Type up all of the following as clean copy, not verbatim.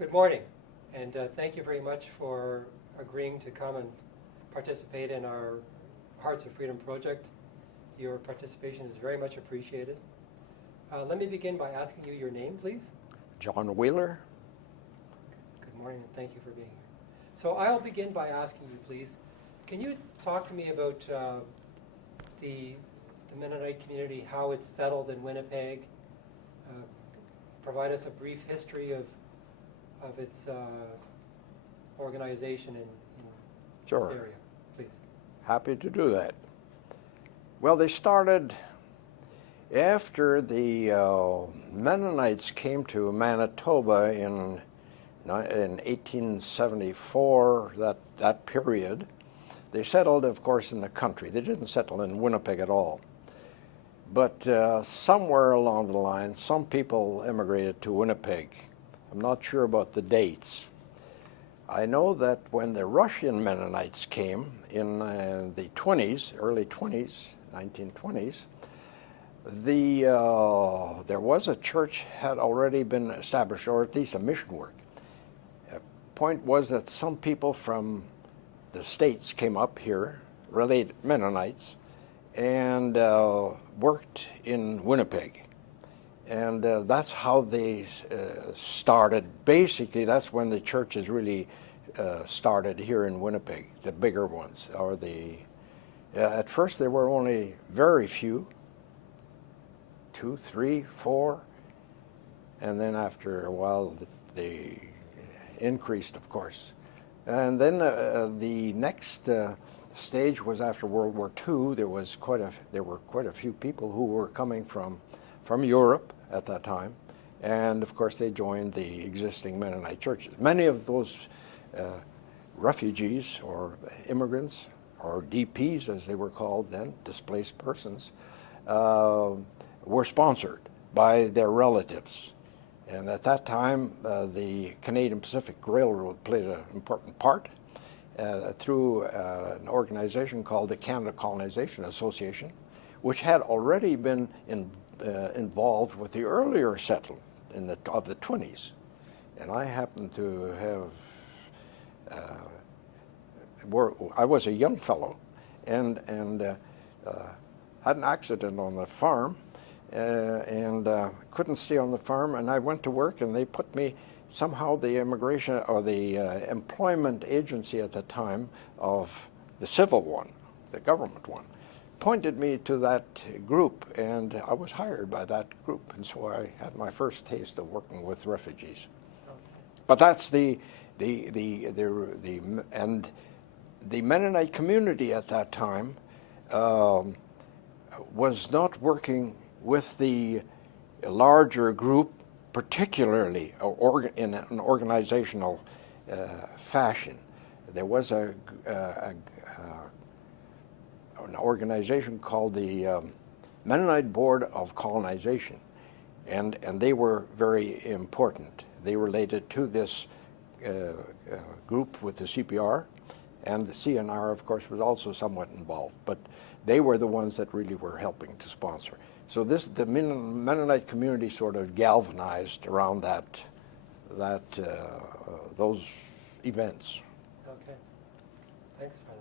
Good morning, and thank you very much for agreeing to come and participate in our Hearts of Freedom project. Your participation is very much appreciated. Let me begin by asking you your name, please. John Wieler. Good morning, and thank you for being here. So I'll begin by asking you, please, can you talk to me about the Mennonite community, how it's settled in Winnipeg? Provide us a brief history of its organization in Sure. this area, please. Happy to do that. Well, they started after the Mennonites came to Manitoba in 1874, that period. They settled, of course, in the country. They didn't settle in Winnipeg at all. But somewhere along the line, some people immigrated to Winnipeg. I'm not sure about the dates. I know that when the Russian Mennonites came in the 20s, early 20s, 1920s, there was a church had already been established, or at least a mission work. The point was that some people from the States came up here, related Mennonites, and worked in Winnipeg. And that's how they started. Basically, that's when the churches really started here in Winnipeg, the bigger ones. Or at first, there were only very few, 2, 3, 4. And then after a while, they increased, of course. And then the next stage was after World War II. There were quite a few people who were coming from Europe at that time, and of course they joined the existing Mennonite churches. Many of those refugees or immigrants, or DPs as they were called then, displaced persons, were sponsored by their relatives. And at that time, the Canadian Pacific Railroad played an important part through an organization called the Canada Colonization Association, which had already been involved with the earlier settlement of the 20s. And I happened to have, I was a young fellow and had an accident on the farm and couldn't stay on the farm, and I went to work, and they put me, somehow the immigration or the employment agency at the time of the civil one, the government one, pointed me to that group, and I was hired by that group, and so I had my first taste of working with refugees. Okay. But that's the Mennonite community at that time was not working with the larger group, particularly in an organizational fashion. There was an organization called the Mennonite Board of Colonization, and they were very important. They related to this group with the CPR, and the CNR, of course, was also somewhat involved, but they were the ones that really were helping to sponsor. So the Mennonite community sort of galvanized around those events. Okay, thanks for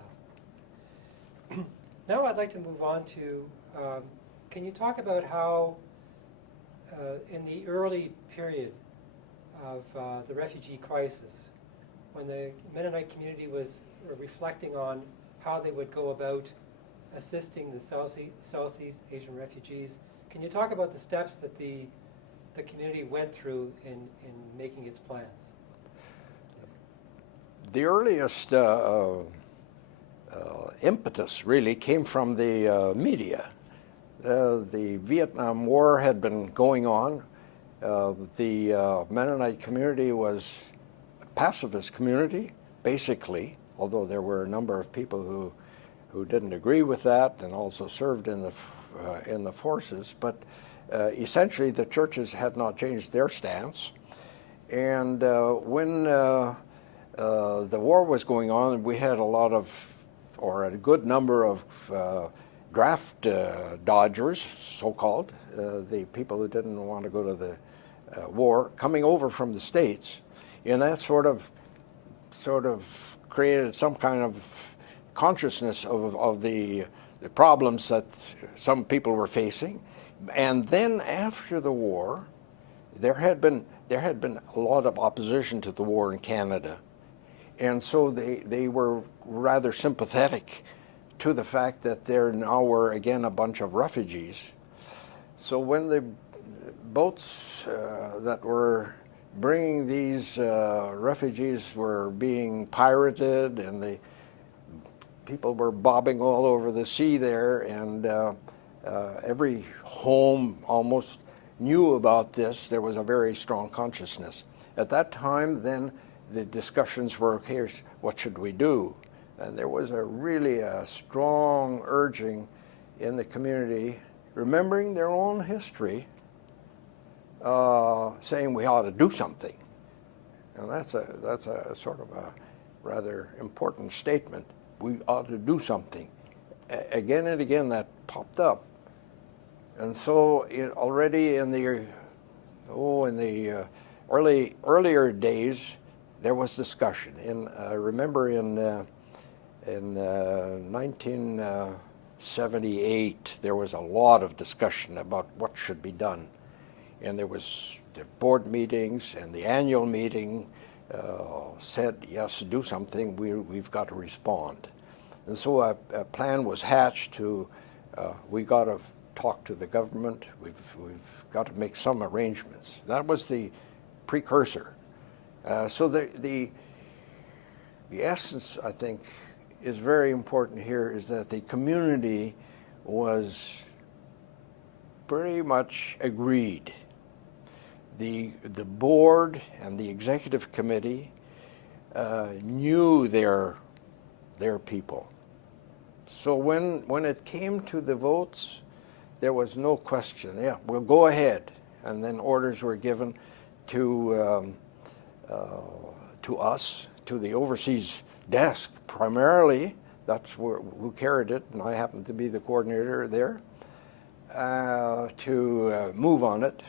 that. Now I'd like to move on to, can you talk about how in the early period of the refugee crisis, when the Mennonite community was reflecting on how they would go about assisting the Southeast Asian refugees, can you talk about the steps that the community went through in making its plans? The earliest impetus really came from the media. The Vietnam War had been going on. The Mennonite community was a pacifist community, basically, although there were a number of people who didn't agree with that and also served in the forces. But essentially, the churches had not changed their stance. And when the war was going on, we had a good number of draft dodgers, so-called, the people who didn't want to go to the war, coming over from the States And that sort of created some kind of consciousness of the problems that some people were facing. And then after the war, there had been a lot of opposition to the war in Canada. And so they were rather sympathetic to the fact that there now were again a bunch of refugees. So when the boats that were bringing these refugees were being pirated, and the people were bobbing all over the sea there, and every home almost knew about this, there was a very strong consciousness. At that time, then, the discussions were, okay, what should we do? And there was really a strong urging in the community, remembering their own history, saying we ought to do something. And that's a sort of a rather important statement. We ought to do something. Again and again that popped up. And so already in the earlier days, there was discussion. I remember in 1978, there was a lot of discussion about what should be done. And there was the board meetings, and the annual meeting said, yes, do something, we've got to respond. And so a plan was hatched to, we got to talk to the government, we've got to make some arrangements. That was the precursor. So the essence, I think, is very important here, is that the community was pretty much agreed. The board and the executive committee knew their people. So when it came to the votes, there was no question. Yeah, we'll go ahead. And then orders were given to us, to the overseas desk primarily. That's who carried it, and I happened to be the coordinator there, to move on it.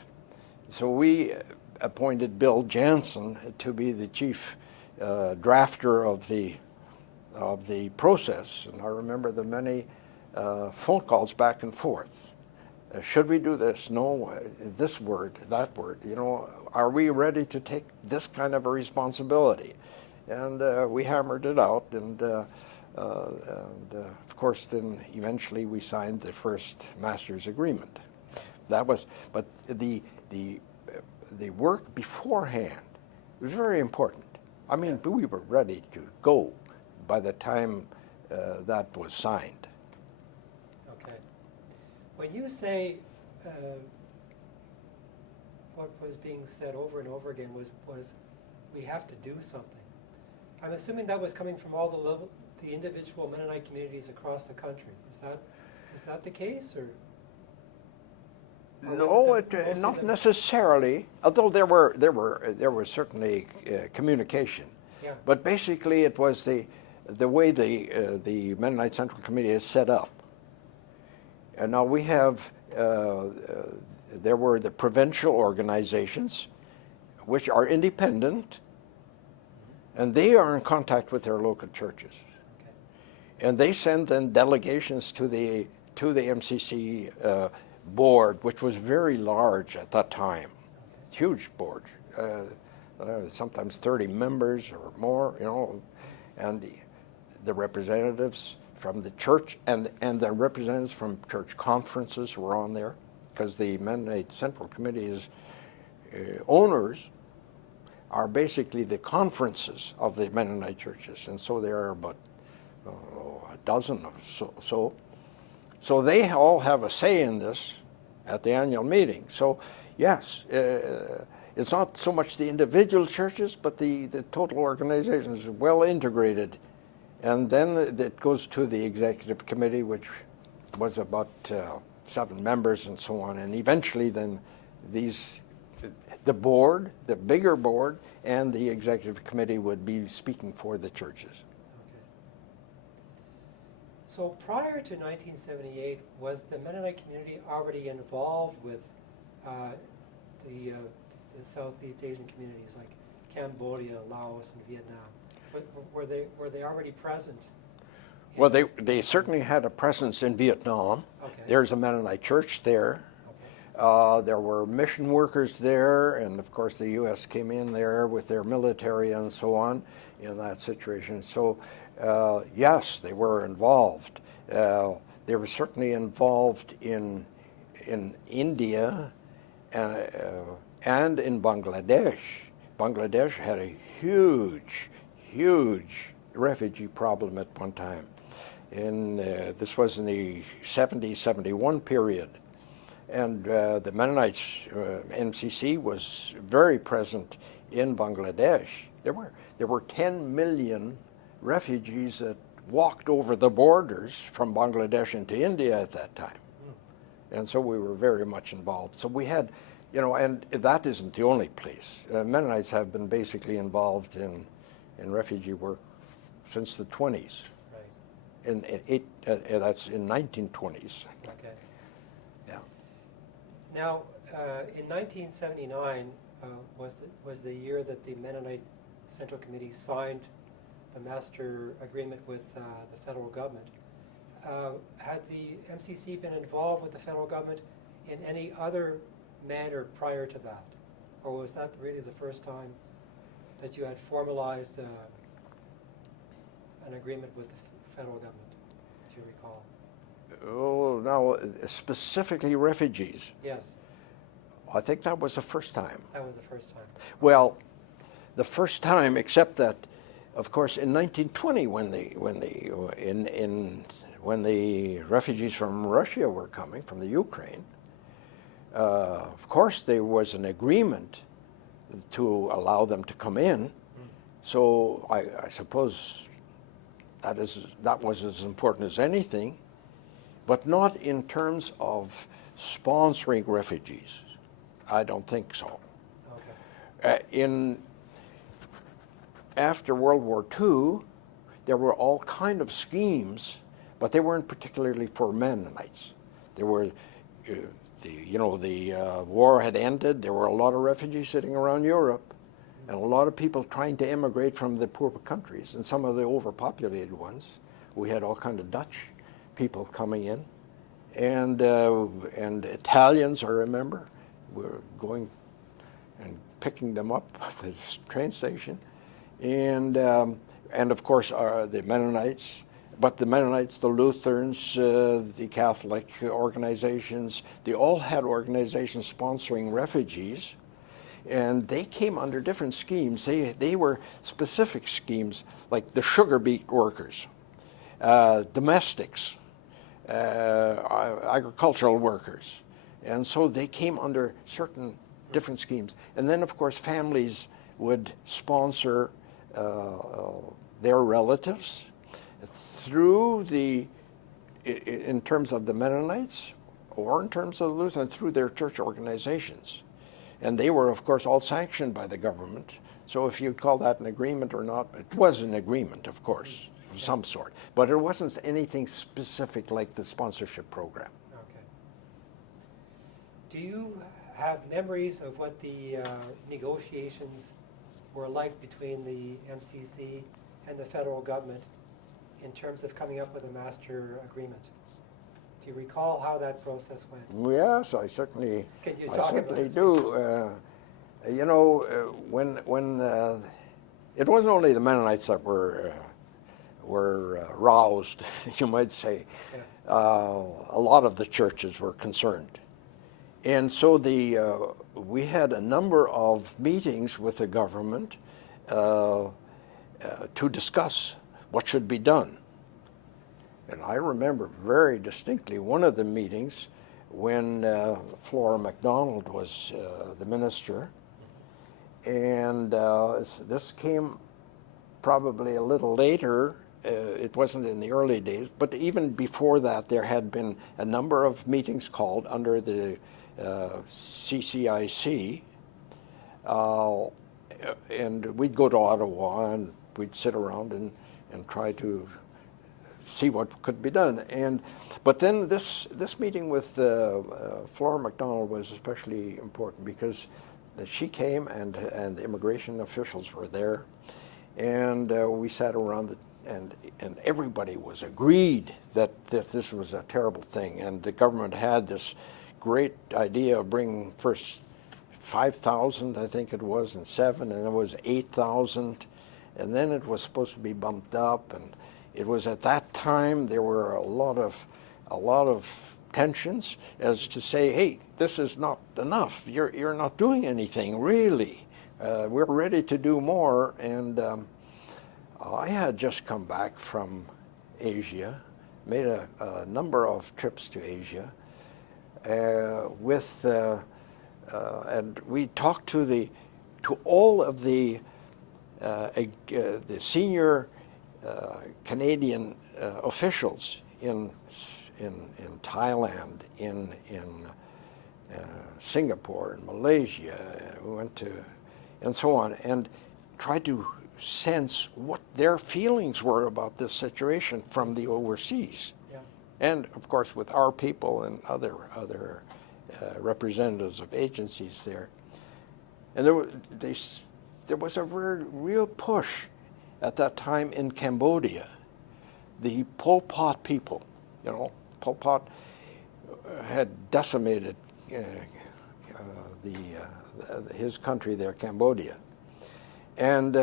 So we appointed Bill Jansen to be the chief drafter of the process. And I remember the many phone calls back and forth. Should we do this? No, this word, that word. You know, are we ready to take this kind of a responsibility? And we hammered it out, and of course, then eventually we signed the first master's agreement. That was, but the work beforehand was very important. I mean, we were ready to go by the time that was signed. Okay. When you say what was being said over and over again was we have to do something, I'm assuming that was coming from all the individual Mennonite communities across the country. Is that the case, or? No, not necessarily. Although there were certainly communication, yeah. But basically it was the way the Mennonite Central Committee is set up. And now we have there were the provincial organizations, which are independent, and they are in contact with their local churches, okay. And they send then delegations to the MCC. Board, which was very large at that time, huge board, sometimes 30 members or more, you know, and the representatives from the church and the representatives from church conferences were on there, because the Mennonite Central Committee's owners are basically the conferences of the Mennonite churches, and so there are about a dozen or so. So they all have a say in this at the annual meeting. So yes, it's not so much the individual churches, but the total organization is well integrated. And then it goes to the executive committee, which was about 7 members and so on. And eventually then the board, the bigger board, and the executive committee would be speaking for the churches. So prior to 1978, was the Mennonite community already involved with the Southeast Asian communities, like Cambodia, Laos, and Vietnam? Were they already present? Well, they certainly had a presence in Vietnam. Okay. There's a Mennonite church there. Okay. There were mission workers there, and of course the U.S. came in there with their military and so on in that situation. So, yes, they were involved. They were certainly involved in India and in Bangladesh. Bangladesh had a huge refugee problem at one time. This was in the 70, 71 period. And the Mennonites, MCC, was very present in Bangladesh. There were 10 million refugees that walked over the borders from Bangladesh into India at that time. And so we were very much involved. So we had, and that isn't the only place. Mennonites have been basically involved in refugee work since the 20s. Right. That's in 1920s. Okay. Yeah. Now, in 1979 was the year that the Mennonite Central Committee signed the master agreement with the federal government. Had the MCC been involved with the federal government in any other manner prior to that? Or was that really the first time that you had formalized an agreement with the federal government, do you recall? Oh, now, specifically refugees. Yes. I think that was the first time. That was the first time. Well, the first time, except that, of course, in 1920, when the refugees from Russia were coming, from the Ukraine, of course there was an agreement to allow them to come in. So I suppose that was as important as anything, but not in terms of sponsoring refugees. I don't think so. Okay. After World War II, there were all kind of schemes, but they weren't particularly for Mennonites. There were, the war had ended. There were a lot of refugees sitting around Europe, and a lot of people trying to immigrate from the poorer countries, and some of the overpopulated ones. We had all kind of Dutch people coming in, and Italians, I remember, were going and picking them up at the train station. And of course the Mennonites, but the Mennonites, the Lutherans, the Catholic organizations, they all had organizations sponsoring refugees, and they came under different schemes. They were specific schemes, like the sugar beet workers, domestics, agricultural workers, and so they came under certain different schemes. And then, of course, families would sponsor their relatives through in terms of the Mennonites or in terms of the Lutheran, through their church organizations. And they were, of course, all sanctioned by the government. So if you'd call that an agreement or not, it was an agreement, of course, of some sort. But it wasn't anything specific like the sponsorship program. Okay. Do you have memories of what the negotiations were like between the MCC and the federal government in terms of coming up with a master agreement? Do you recall how that process went? Yes, I certainly, Can you talk about it? do. When it wasn't only the Mennonites that were roused, you might say. Yeah. A lot of the churches were concerned, and so we had a number of meetings with the government to discuss what should be done. And I remember very distinctly one of the meetings when Flora MacDonald was the minister, and this came probably a little later. It wasn't in the early days, but even before that there had been a number of meetings called under the CCIC, and we'd go to Ottawa and we'd sit around and try to see what could be done. But then this meeting with Flora MacDonald was especially important because she came, and the immigration officials were there, and we sat around, and everybody was agreed that this was a terrible thing, and the government had this great idea of bringing first 5,000, I think it was, and 7, and it was 8,000, and then it was supposed to be bumped up, and it was at that time there were a lot of tensions as to say, hey, this is not enough. You're not doing anything really. We're ready to do more, and I had just come back from Asia, made a number of trips to Asia, and we talked to all of the senior Canadian officials in Thailand, in Singapore, in Malaysia. We went to, and so on, and tried to sense what their feelings were about this situation from the overseas. Yeah. And of course with our people and other representatives of agencies there. And there was a real push at that time in Cambodia. The Pol Pot people, Pol Pot had decimated his country there, Cambodia. And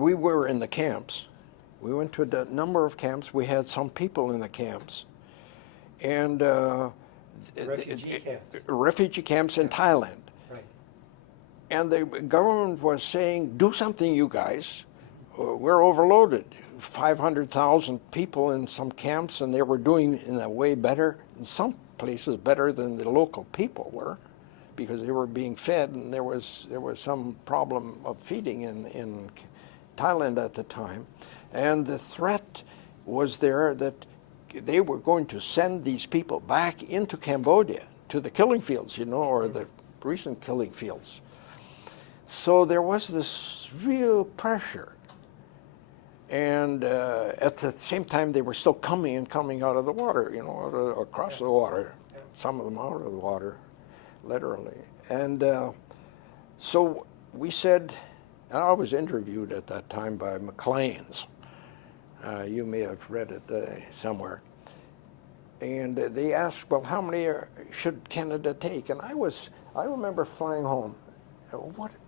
we were in the camps. We went to a number of camps. We had some people in the camps. And refugee camps in Thailand. Right. And the government was saying, do something, you guys. We're overloaded. 500,000 people in some camps, and they were doing in a way better, in some places better than the local people were, because they were being fed, and there was some problem of feeding in Thailand at the time. And the threat was there that they were going to send these people back into Cambodia to the killing fields, or the recent killing fields. So there was this real pressure. And at the same time, they were still coming out of the water, across the water, some of them out of the water, literally. And so we said, and I was interviewed at that time by Maclean's. You may have read it somewhere. And they asked, well, how many should Canada take? And I remember flying home.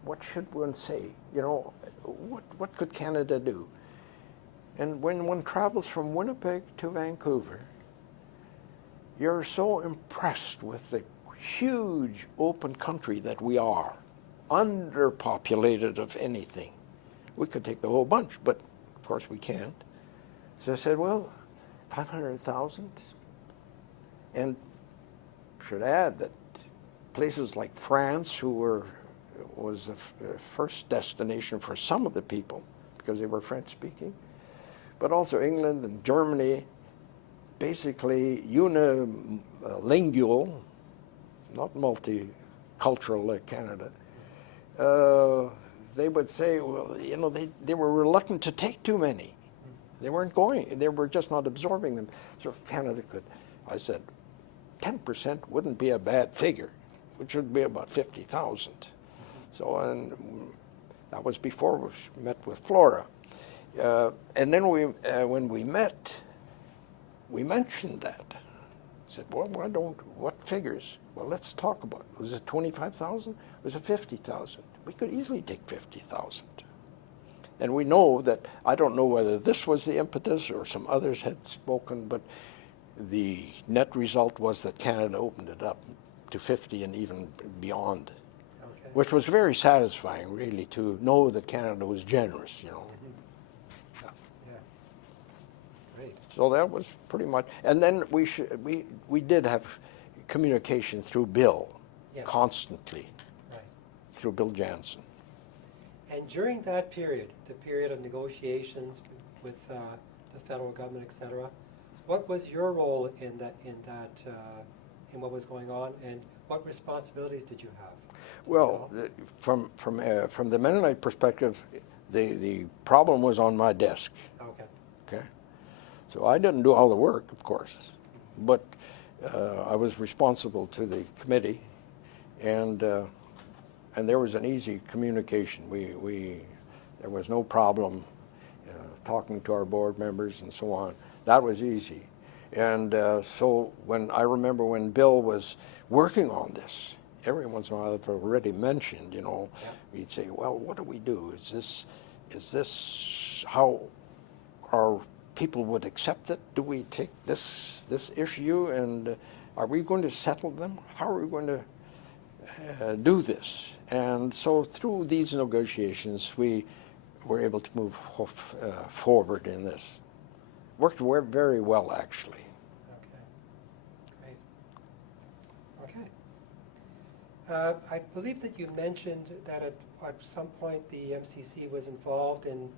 What should one say? What could Canada do? And when one travels from Winnipeg to Vancouver, you're so impressed with the huge open country that we are, underpopulated of anything. We could take the whole bunch, but of course we can't. So I said, well, 500,000. And should add that places like France, was the first destination for some of the people, because they were French-speaking, but also England and Germany, basically unilingual, not multicultural like Canada. They would say, well, they were reluctant to take too many. They weren't going. They were just not absorbing them. So Canada could. I said, 10% wouldn't be a bad figure, which would be about 50,000. So, and that was before we met with Flora. And then when we met, we mentioned that. I said, well, what figures? Well, let's talk about it. Was it 25,000? Was it 50,000? We could easily take 50,000. And we know that, I don't know whether this was the impetus or some others had spoken, but the net result was that Canada opened it up to 50 and even beyond, which was very satisfying, really, to know that Canada was generous, Great. So that was pretty much, and then we did have communication through Bill, constantly, through Bill Jansen. And during that period, the period of negotiations with the federal government, et cetera, what was your role in what was going on, and what responsibilities did you have? Well, from the Mennonite perspective, the problem was on my desk. Okay. Okay. So I didn't do all the work, of course, but I was responsible to the committee, and there was an easy communication. There was no problem talking to our board members and so on. That was easy. And so I remember when Bill was working on this, every once in a while, I've already mentioned, you know, he'd say, well, what do we do? Is this how our people would accept it? Do we take this issue and are we going to settle them? How are we going to do this? And so through these negotiations, we were able to move forward in this. Worked very well, actually. Okay, great. Okay. I believe that you mentioned that at some point the MCC was involved in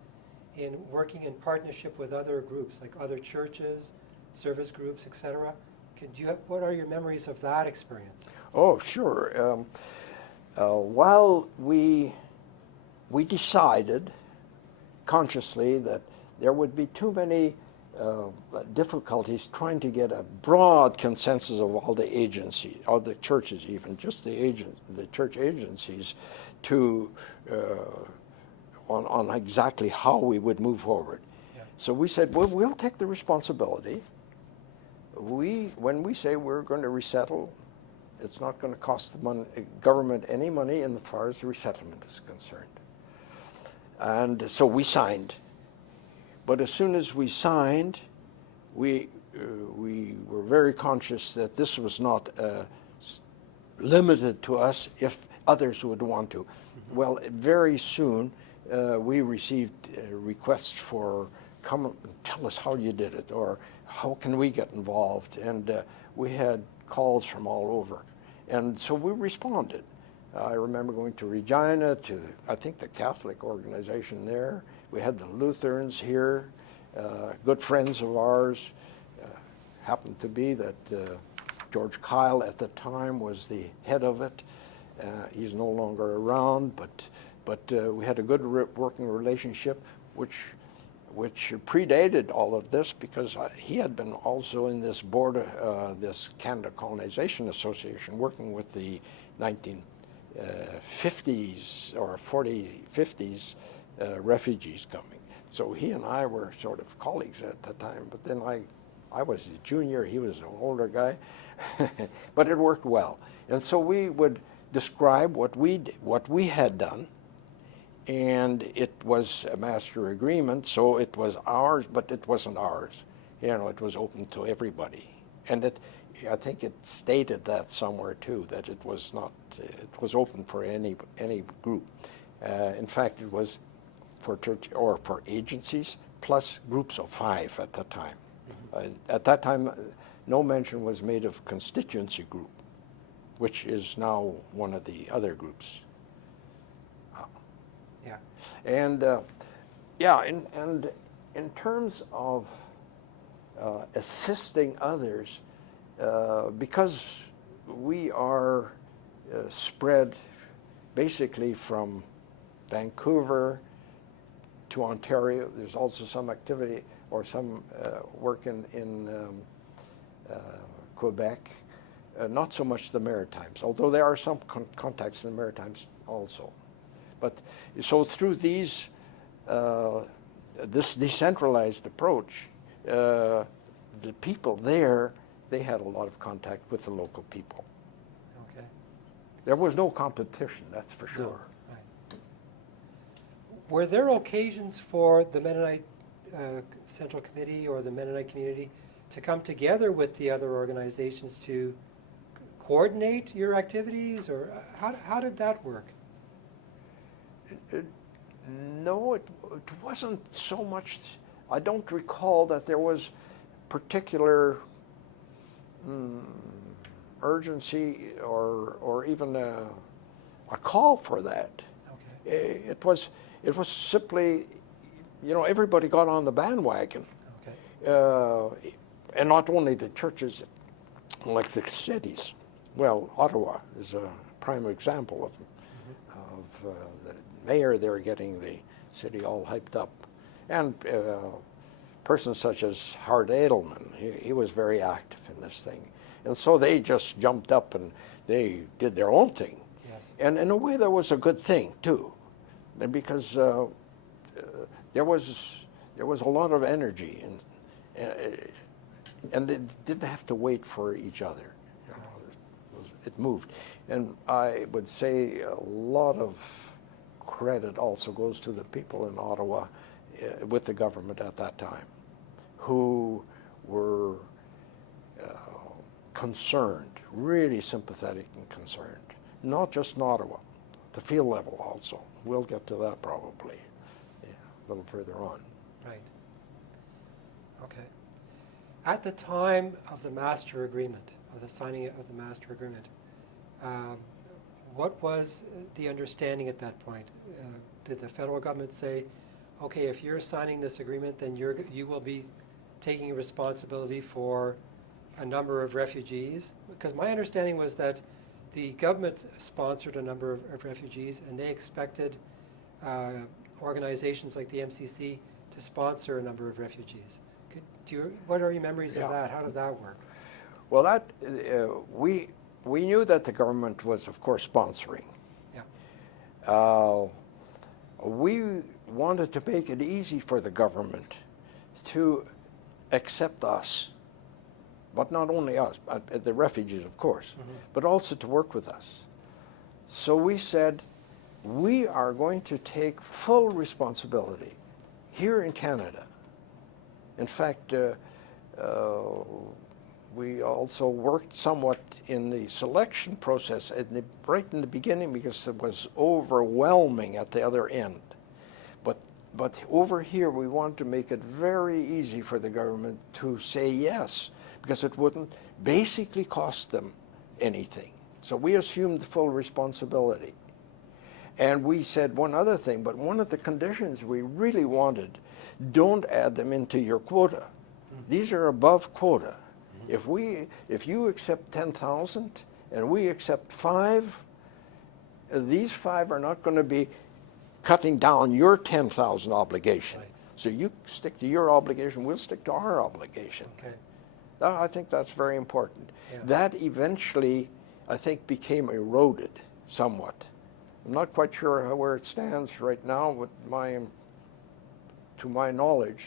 working in partnership with other groups, like other churches, service groups, etc. What are your memories of that experience? Oh, sure. While we decided consciously that there would be too many difficulties trying to get a broad consensus of all the agencies, all the churches, even just the church agencies, to on exactly how we would move forward. Yeah. So we said, well, we'll take the responsibility. When we say we're going to resettle, it's not going to cost the government any money in as far as the resettlement is concerned. And so we signed. But as soon as we signed, we were very conscious that this was not limited to us if others would want to. Mm-hmm. Well, very soon we received requests for, come and tell us how you did it, or how can we get involved? And we had calls from all over. And so we responded. I remember going to Regina, to I think the Catholic organization there. We had the Lutherans here, good friends of ours. Happened to be that George Kyle at the time was the head of it. He's no longer around, but we had a good working relationship, which predated all of this, because he had been also in this board, this Canada Colonization Association, working with the 1950s or 50s refugees coming. So he and I were sort of colleagues at the time, but then I was a junior, he was an older guy, but it worked well. And so we would describe what we had done, and it was a master agreement, so it was ours, but it wasn't ours. You know, it was open to everybody. And I think it stated that somewhere too, that it was not, it was open for any group. In fact, it was for church or for agencies plus groups of 5 at the time. Mm-hmm. At that time, no mention was made of constituency group, which is now one of the other groups. Yeah. And and in terms of assisting others, because we are spread basically from Vancouver to Ontario. There's also some activity or some work in Quebec. Not so much the Maritimes, although there are some contacts in the Maritimes also. But so through this decentralized approach, the people there, they had a lot of contact with the local people. Okay. There was no competition, that's for sure. No. Right. Were there occasions for the Mennonite Central Committee or the Mennonite community to come together with the other organizations to coordinate your activities, or how did that work? No, it wasn't so much. I don't recall that there was particular urgency or even a call for that. Okay. It was simply, you know, everybody got on the bandwagon. Okay. And not only the churches, like the cities. Well, Ottawa is a prime example of the mayor there getting the city all hyped up. And persons such as Hart Edelman, he was very active in this thing. And so they just jumped up and they did their own thing. Yes. And in a way, that was a good thing, too, and because there was a lot of energy, and they didn't have to wait for each other. You know, it moved. And I would say a lot of credit also goes to the people in Ottawa with the government at that time, who were concerned, really sympathetic and concerned, not just in Ottawa, the field level also. We'll get to that probably a little further on. Right. Okay. At the time of the master agreement, of the signing of the master agreement, what was the understanding at that point? Did the federal government say, okay, if you're signing this agreement, then you will be taking responsibility for a number of refugees? Because my understanding was that the government sponsored a number of refugees, and they expected organizations like the MCC to sponsor a number of refugees. What are your memories of that? How did that work? Well, that we knew that the government was, of course, sponsoring. Yeah. We wanted to make it easy for the government to accept us, but not only us, but the refugees, of course, but also to work with us. So we said, we are going to take full responsibility here in Canada. In fact, we also worked somewhat in the selection process right in the beginning, because it was overwhelming at the other end. But over here, we wanted to make it very easy for the government to say yes, because it wouldn't basically cost them anything. So we assumed full responsibility. And we said one other thing, but one of the conditions we really wanted, don't add them into your quota. These are above quota. If you accept 10,000 and we accept 5, these 5 are not going to be cutting down your 10,000 obligation. Right. So you stick to your obligation, we'll stick to our obligation. Okay. I think that's very important. Yeah. That eventually, I think, became eroded somewhat. I'm not quite sure where it stands right now, but to my knowledge,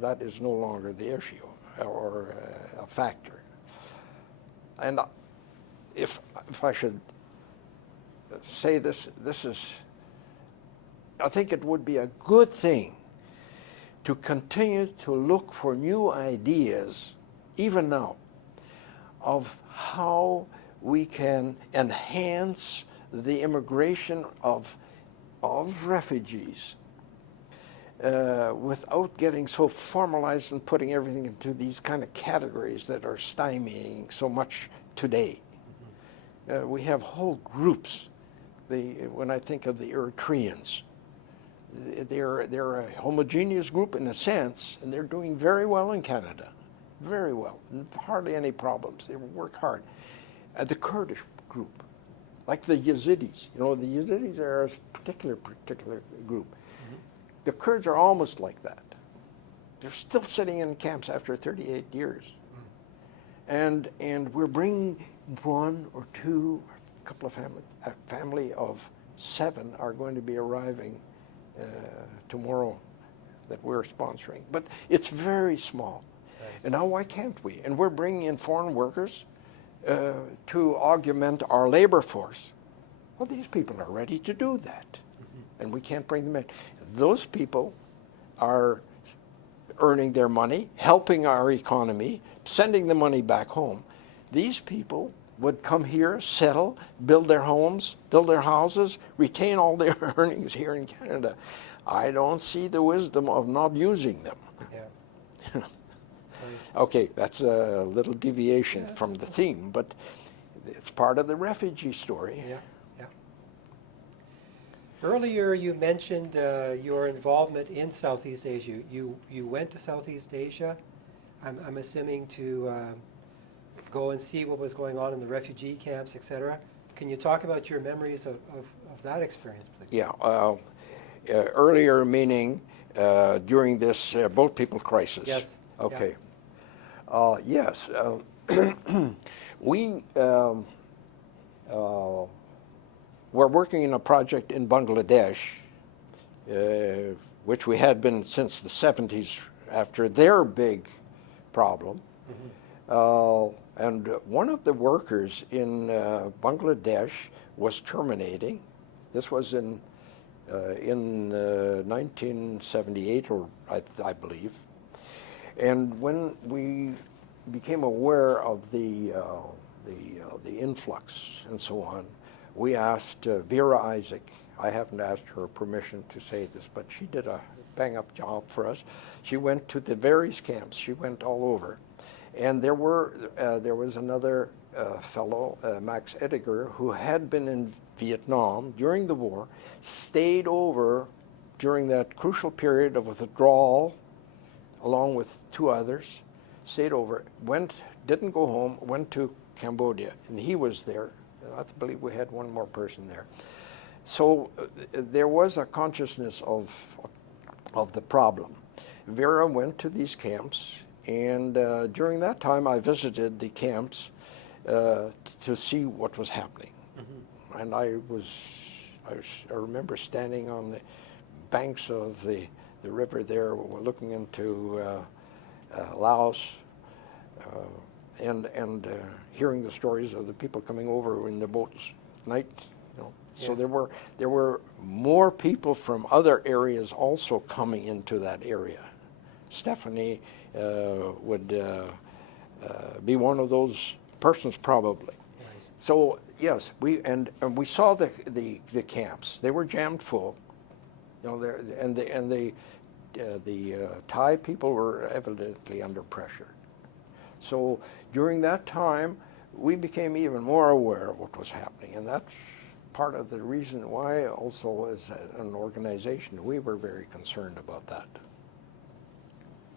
that is no longer the issue or a factor. And if I should say this is, I think it would be a good thing to continue to look for new ideas, even now, of how we can enhance the immigration of refugees without getting so formalized and putting everything into these kind of categories that are stymieing so much today. We have whole groups. When I think of the Eritreans, they're a homogeneous group in a sense, and they're doing very well in Canada, very well, and hardly any problems. They work hard. The Kurdish group, like the Yazidis, the Yazidis are a particular group. The Kurds are almost like that. They're still sitting in camps after 38 years. And we're bringing 1 or 2, a couple of a family of 7 are going to be arriving tomorrow that we're sponsoring. But it's very small. Right. And now why can't we? And we're bringing in foreign workers to augment our labor force. Well, these people are ready to do that. And we can't bring them in. Those people are earning their money, helping our economy, sending the money back home. These people would come here, settle, build their homes, build their houses, retain all their earnings here in Canada. I don't see the wisdom of not using them. Yeah. Okay, that's a little deviation from the theme, but it's part of the refugee story. Yeah. Earlier, you mentioned your involvement in Southeast Asia. You went to Southeast Asia, I'm assuming, to go and see what was going on in the refugee camps, etc. Can you talk about your memories of that experience, please? Yeah. Earlier, meaning during this boat people crisis. Yes. Okay. Yes. We were working in a project in Bangladesh, which we had been since the 70s after their big problem. And one of the workers in Bangladesh was terminating. This was in 1978, or I believe. And when we became aware of the influx and so on, we asked Vera Isaac. I haven't asked her permission to say this, but she did a bang-up job for us. She went to the various camps. She went all over. And there was another fellow, Max Ediger, who had been in Vietnam during the war, stayed over during that crucial period of withdrawal, along with two others, stayed over, didn't go home, went to Cambodia, and he was there. I believe we had one more person there. So there was a consciousness of the problem. Vera went to these camps, and during that time I visited the camps to see what was happening. Mm-hmm. And I remember standing on the banks of the river there, looking into Laos, and hearing the stories of the people coming over in the boats at night. You know. Yes. So there were more people from other areas also coming into that area. Stephanie would be one of those persons probably. Right. So yes, we saw the camps. They were jammed full. You know, the Thai people were evidently under pressure. So during that time, we became even more aware of what was happening, and that's part of the reason why also as an organization we were very concerned about that.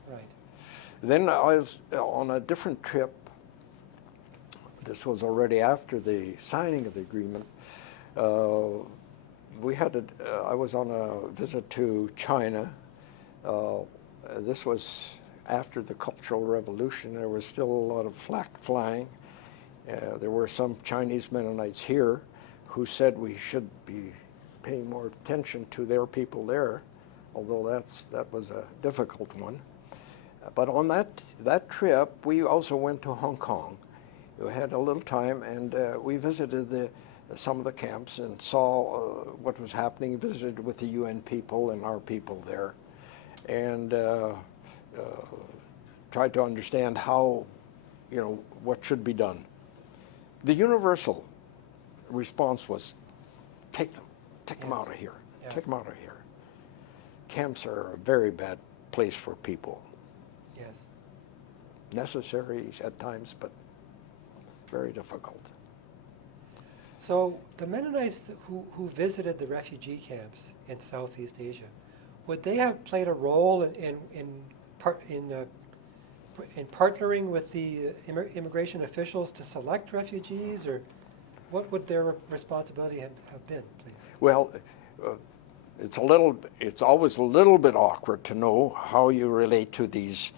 Right. Then I was on a different trip. This was already after the signing of the agreement. I was on a visit to China. This was after the Cultural Revolution. There was still a lot of flak flying. There were some Chinese Mennonites here who said we should be paying more attention to their people there, although that was a difficult one. But on that trip, we also went to Hong Kong. We had a little time, and we visited some of the camps and saw what was happening, visited with the UN people and our people there, and tried to understand how, what should be done. The universal response was, take them out of here. Yeah. Take them out of here. Camps are a very bad place for people. Yes. Necessary at times, but very difficult. So the Mennonites who visited the refugee camps in Southeast Asia, would they have played a role in partnering with the immigration officials to select refugees, or what would their responsibility have been, please? Well, it's always a little bit awkward to know how you relate to these,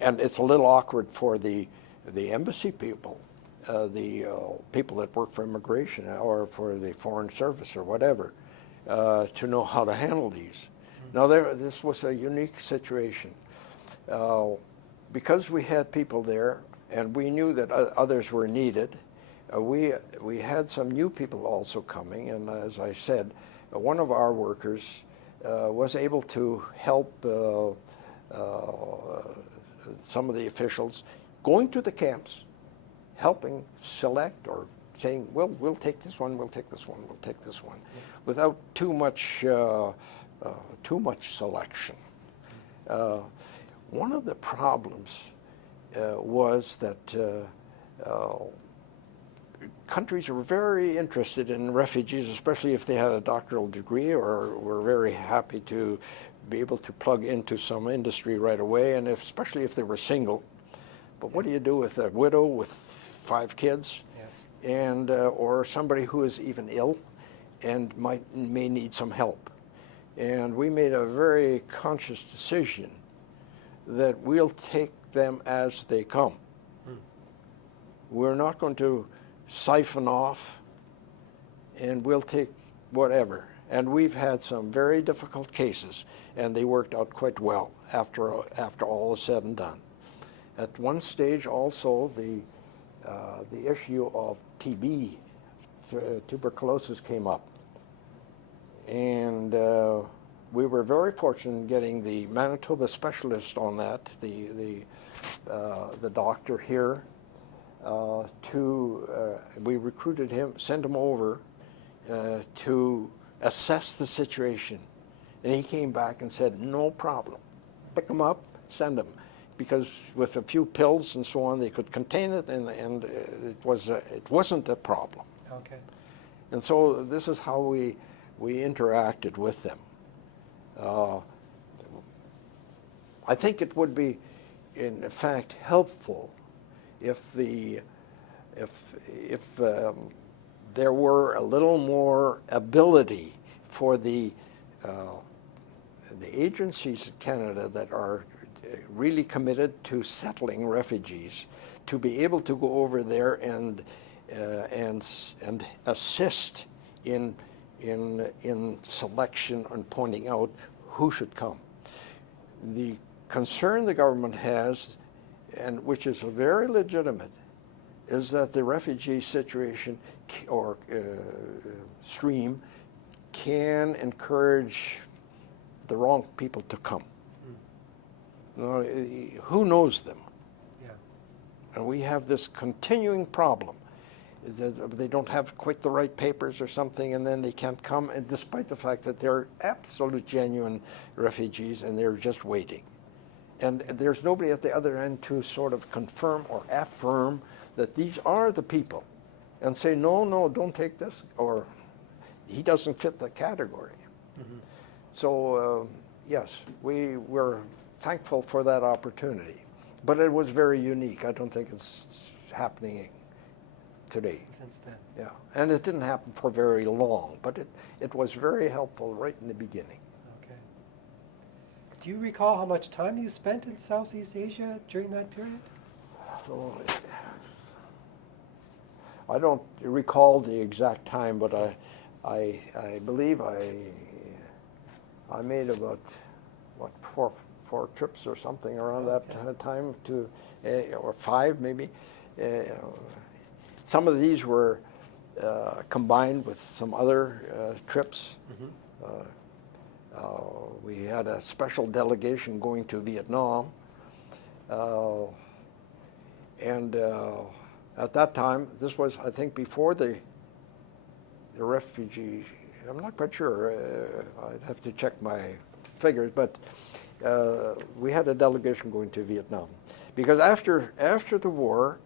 and it's a little awkward for the embassy people, the people that work for immigration or for the foreign service or whatever, to know how to handle these. Mm-hmm. Now, this was a unique situation. Because we had people there and we knew that others were needed, we had some new people also coming, and as I said, one of our workers was able to help some of the officials going to the camps, helping select or saying, well, we'll take this one, we'll take this one, we'll take this one, without too much selection. One of the problems was that countries were very interested in refugees, especially if they had a doctoral degree or were very happy to be able to plug into some industry right away, and especially if they were single. But what do you do with a widow with 5 kids? Yes. And or somebody who is even ill and may need some help? And we made a very conscious decision that we'll take them as they come. We're not going to siphon off, and we'll take whatever. And we've had some very difficult cases, and they worked out quite well after all is said and done. At one stage, also, the issue of TB, tuberculosis, came up, and we were very fortunate in getting the Manitoba specialist on that, the doctor here. We recruited him, sent him over to assess the situation, and he came back and said, "No problem, pick him up, send him," because with a few pills and so on, they could contain it, and it wasn't a problem. Okay. And so this is how we interacted with them. I think it would be, in fact, helpful if there were a little more ability for the agencies in Canada that are really committed to settling refugees to be able to go over there and assist in selection and pointing out who should come. The concern the government has, and which is very legitimate, is that the refugee situation or stream can encourage the wrong people to come. Now, who knows them? Yeah. And we have this continuing problem. They don't have quite the right papers or something, and then they can't come, and despite the fact that they're absolute genuine refugees and they're just waiting. And there's nobody at the other end to sort of confirm or affirm that these are the people and say, no, don't take this, or he doesn't fit the category. Mm-hmm. So, yes, we were thankful for that opportunity. But it was very unique. I don't think it's happening today. Since then. Yeah, and it didn't happen for very long, but it was very helpful right in the beginning. Okay. Do you recall how much time you spent in Southeast Asia during that period? So, I don't recall the exact time, but I believe I made about, what, four trips or something around that time, to or 5 maybe. Some of these were combined with some other trips. Mm-hmm. We had a special delegation going to Vietnam, and at that time, this was, I think, before the refugee. I'm not quite sure. I'd have to check my figures, but we had a delegation going to Vietnam because after the war,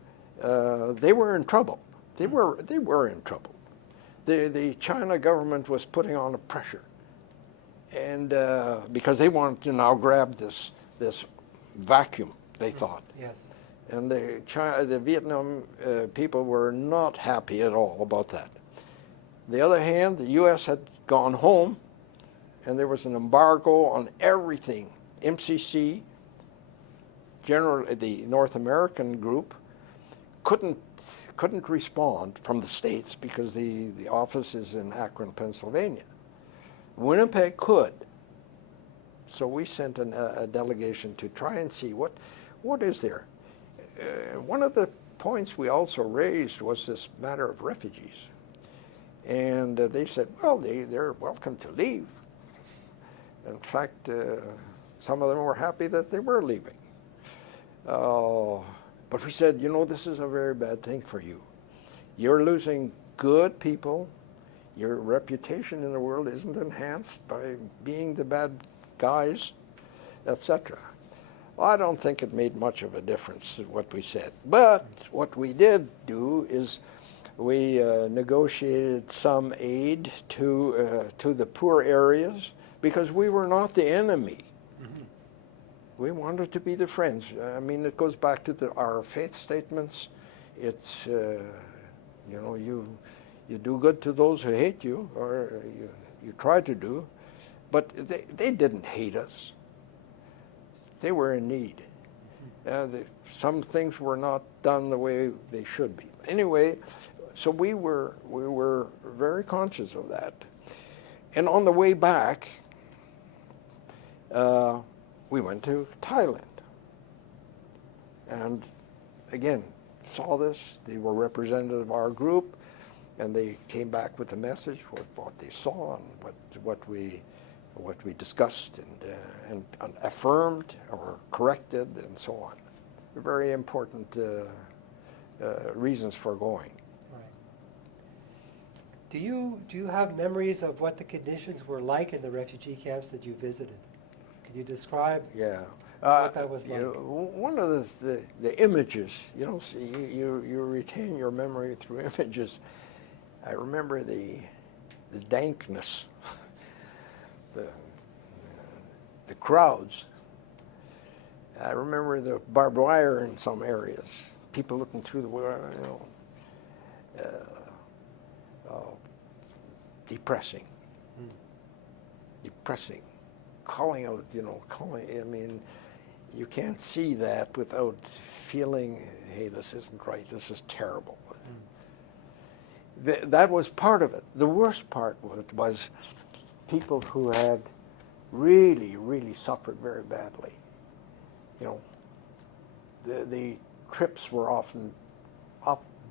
they were in trouble. They were in trouble. The China government was putting on a pressure, and because they wanted to now grab this vacuum, they thought. Yes. And the Vietnam people were not happy at all about that. On the other hand, the U.S. had gone home, and there was an embargo on everything. MCC, generally the North American group, couldn't respond from the States because the office is in Akron, Pennsylvania. Winnipeg could. So we sent a delegation to try and see what is there. One of the points we also raised was this matter of refugees. And they said, well, they're welcome to leave. In fact, some of them were happy that they were leaving. But we said, this is a very bad thing for you. You're losing good people. Your reputation in the world isn't enhanced by being the bad guys, etc. Well, I don't think it made much of a difference what we said. But what we did do is we negotiated some aid to the poor areas because we were not the enemy. Mm-hmm. We wanted to be the friends. I mean, it goes back to our faith statements. It's, you do good to those who hate you, or you try to do. But they didn't hate us. They were in need. Some things were not done the way they should be. Anyway, so we were very conscious of that. And on the way back, we went to Thailand. And again, saw this. They were representative of our group, and they came back with a message with what they saw and what we discussed and affirmed or corrected and so on. Very important reasons for going. Right. Do you have memories of what the conditions were like in the refugee camps that you visited? Could you describe what that was like? One of the images, so you retain your memory through images. I remember the dankness, the crowds. I remember the barbed wire in some areas, people looking through the wire, depressing, calling out, I mean, you can't see that without feeling, hey, this isn't right, this is terrible. That was part of it. The worst part was people who had really, really suffered very badly. The trips were often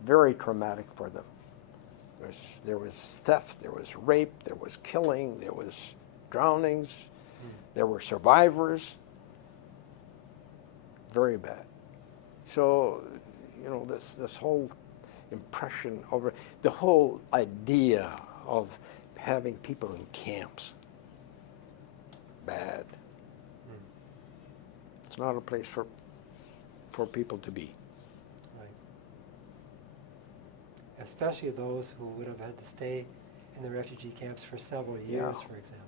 very traumatic for them. There was theft, there was rape, there was killing, there was drownings, there were survivors. Very bad. So, this whole impression over the whole idea of having people in camps, bad. It's not a place for people to be. Right. Especially those who would have had to stay in the refugee camps for several years, for example.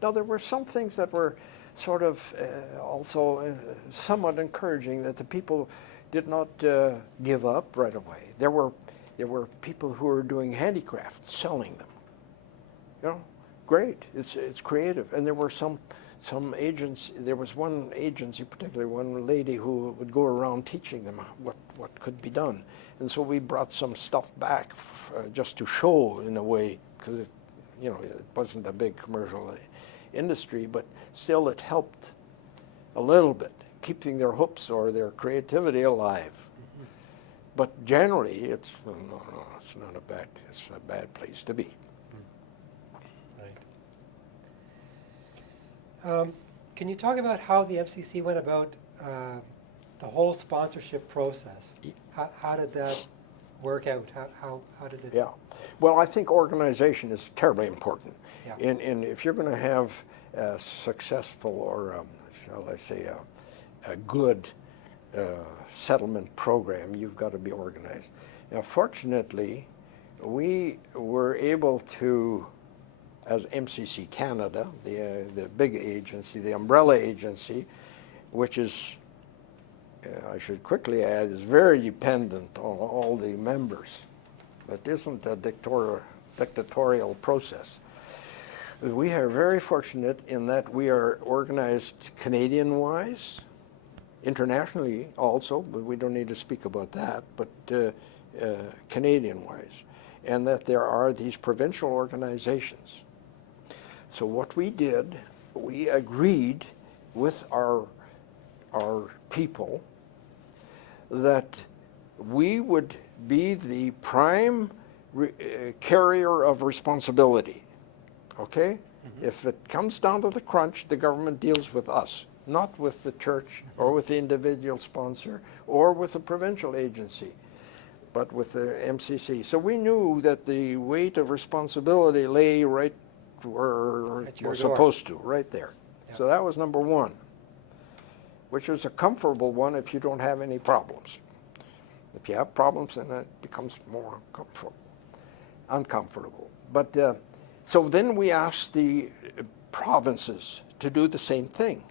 Now, there were some things that were sort of also somewhat encouraging, that the people did not give up right away. There were people who were doing handicrafts, selling them. Great. It's creative, and there were some agents. There was one agency, particularly one lady, who would go around teaching them what could be done. And so we brought some stuff back just to show, in a way, because it wasn't a big commercial industry, but still it helped a little bit, keeping their hopes or their creativity alive. Mm-hmm. But generally, it's not it's a bad place to be. Right. Can you talk about how the MCC went about the whole sponsorship process? How did that work out? How did it? Yeah. Well, I think organization is terribly important. Yeah. And if you're going to have a successful, or shall I say, a good settlement program, you've got to be organized. Now, fortunately, we were able to, as MCC Canada, the big agency, the umbrella agency, which is, I should quickly add, is very dependent on all the members. It isn't a dictatorial process. We are very fortunate in that we are organized Canadian-wise, internationally also, but we don't need to speak about that, but Canadian-wise, and that there are these provincial organizations. So what we did, we agreed with our people that we would be the prime carrier of responsibility, okay? Mm-hmm. If it comes down to the crunch, the government deals with us, not with the church or with the individual sponsor or with the provincial agency, but with the MCC. So we knew that the weight of responsibility lay right where it was supposed to, right there. Yep. So that was number one, which was a comfortable one if you don't have any problems. If you have problems, then it becomes more uncomfortable. But so then we asked the provinces to do the same thing.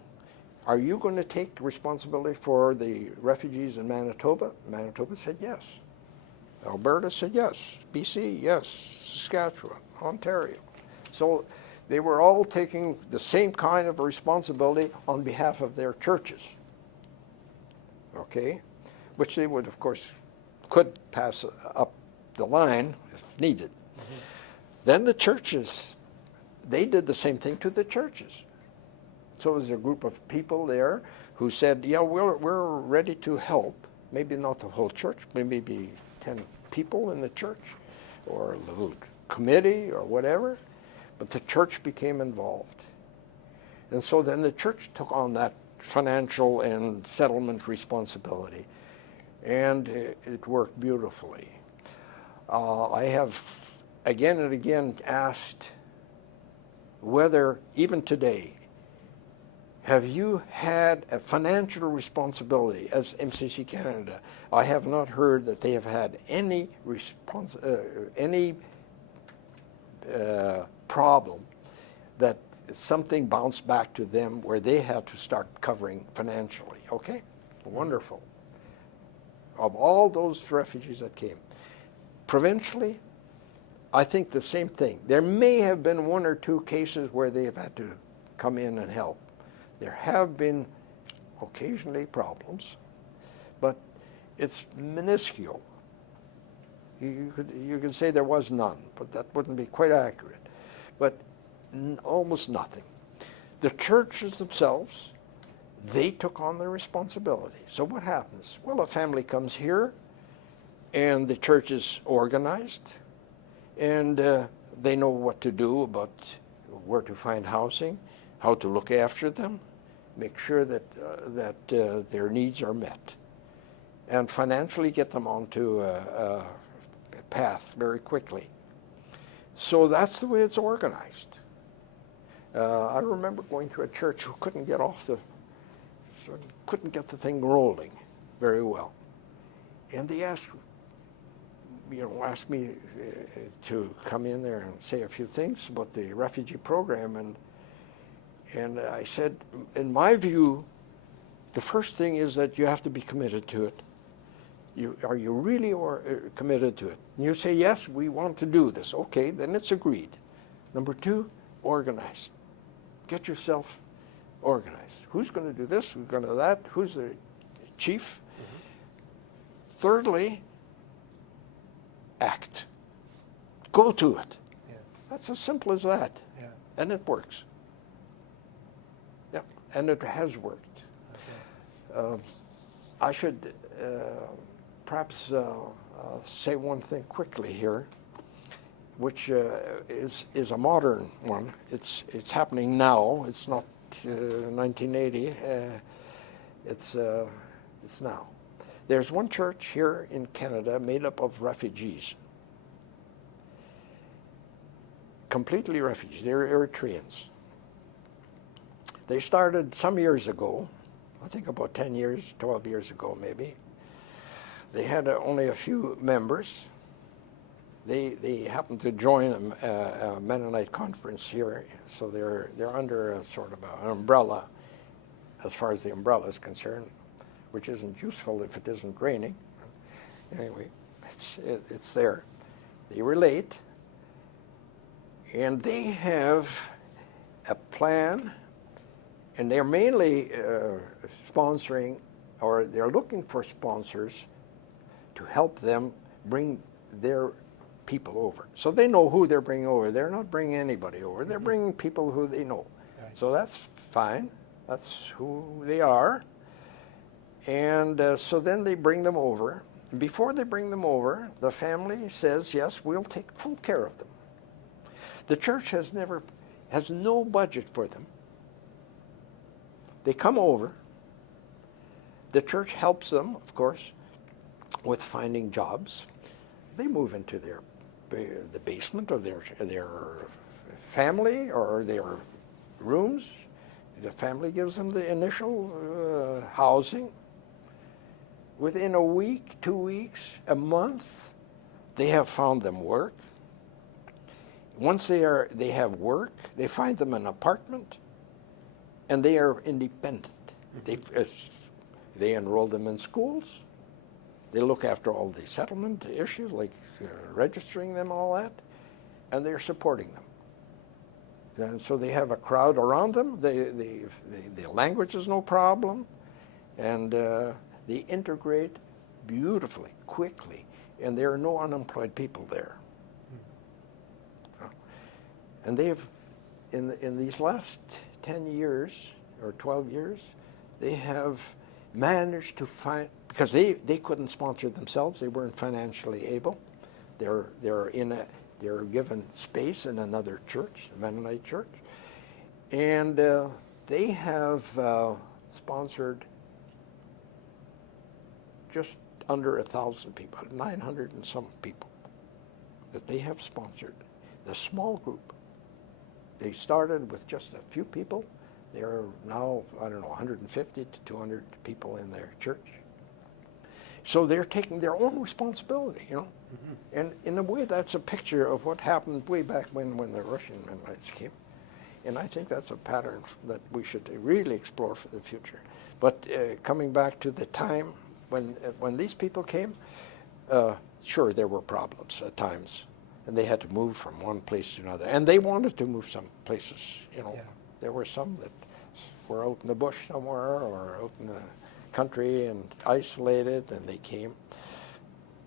Are you going to take responsibility for the refugees in Manitoba? Manitoba said yes. Alberta said yes. BC, yes. Saskatchewan, Ontario. So they were all taking the same kind of responsibility on behalf of their churches. okay, which they would, of course, could pass up the line if needed. Mm-hmm. Then the churches, they did the same thing to the churches. So there's a group of people there who said, yeah, we're ready to help. Maybe not the whole church, but maybe 10 people in the church or a little committee or whatever. But the church became involved. And so then the church took on that financial and settlement responsibility. And it worked beautifully. I have again and again asked whether, even today, have you had a financial responsibility as MCC Canada? I have not heard that they have had any problem that something bounced back to them where they had to start covering financially. Okay, wonderful. Of all those refugees that came, provincially, I think the same thing. There may have been one or two cases where they have had to come in and help. There have been occasionally problems, but it's minuscule. You could say there was none, but that wouldn't be quite accurate. But almost nothing. The churches themselves, they took on the responsibility. So what happens? Well, a family comes here, and the church is organized, and they know what to do about where to find housing, how to look after them, make sure that their needs are met, and financially get them onto a path very quickly. So that's the way it's organized. I remember going to a church who couldn't get couldn't get the thing rolling very well, and they asked me to come in there and say a few things about the refugee program, and I said, in my view, the first thing is that you have to be committed to it. Are you really committed to it? And you say, yes, we want to do this. Okay, then it's agreed. Number two, organize. Get yourself organized. Who's going to do this? Who's going to do that? Who's the chief? Mm-hmm. Thirdly, act. Go to it. Yeah. That's as simple as that. Yeah. And it works. Yeah, and it has worked. Okay. I should perhaps say one thing quickly here, which is a modern one. It's happening now. It's not 1980. It's now. There's one church here in Canada made up of refugees, completely refugees. They're Eritreans. They started some years ago, I think about 10 years, 12 years ago maybe. They had only a few members. They happened to join a Mennonite conference here, so they're under a sort of an umbrella, as far as the umbrella is concerned, which isn't useful if it isn't raining. Anyway, it's there. They relate, and they have a plan, and they're mainly sponsoring, or they're looking for sponsors to help them bring their people over. So they know who they're bringing over. They're not bringing anybody over. They're bringing people who they know. Right. So that's fine. That's who they are. And so then they bring them over. Before they bring them over, the family says, yes, we'll take full care of them. The church has no budget for them. They come over. The church helps them, of course, with finding jobs. They move into the basement of their family or their rooms. The family gives them the initial housing. Within a week, 2 weeks, a month, they have found them work. Once they have work, they find them an apartment, and they are independent. They enroll them in schools. They look after all the settlement issues, like registering them, all that, and they're supporting them. And so they have a crowd around them. The language is no problem, and They integrate beautifully, quickly, and there are no unemployed people there. And they've, in these last 10 years or 12 years, they have managed to find, because they couldn't sponsor themselves, they weren't financially able. They're given space in another church, a Mennonite church, and they have sponsored just under 1,000 people, 900 and some people that they have sponsored. The small group. They started with just a few people. There are now, I don't know, 150 to 200 people in their church. So they're taking their own responsibility, you know. Mm-hmm. And in a way, that's a picture of what happened way back when the Russian Mennonites came. And I think that's a pattern that we should really explore for the future. But coming back to the time when these people came, sure, there were problems at times. And they had to move from one place to another. And they wanted to move some places, you know. Yeah. There were some that were out in the bush somewhere or out in the country and isolated, and they came.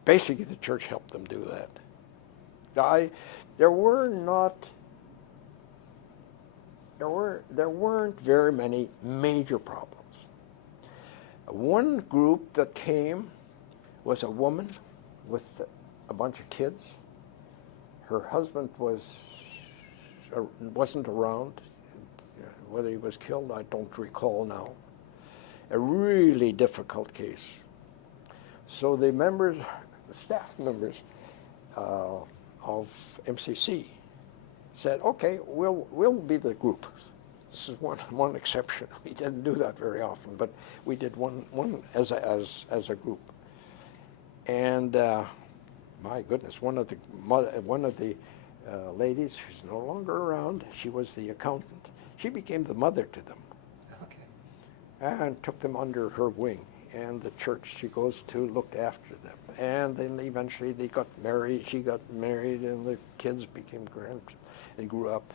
Basically, the church helped them do that. There weren't very many major problems. One group that came was a woman with a bunch of kids. Her husband wasn't around. Whether he was killed, I don't recall now. A really difficult case. So the staff members of MCC said, "Okay, we'll be the group." This is one exception. We didn't do that very often, but we did one as a group. And my goodness, one of the ladies who's no longer around, she was the accountant. She became the mother to them. Okay. And took them under her wing. And the church she goes to looked after them. And then eventually they got married. She got married, and the kids became and grew up.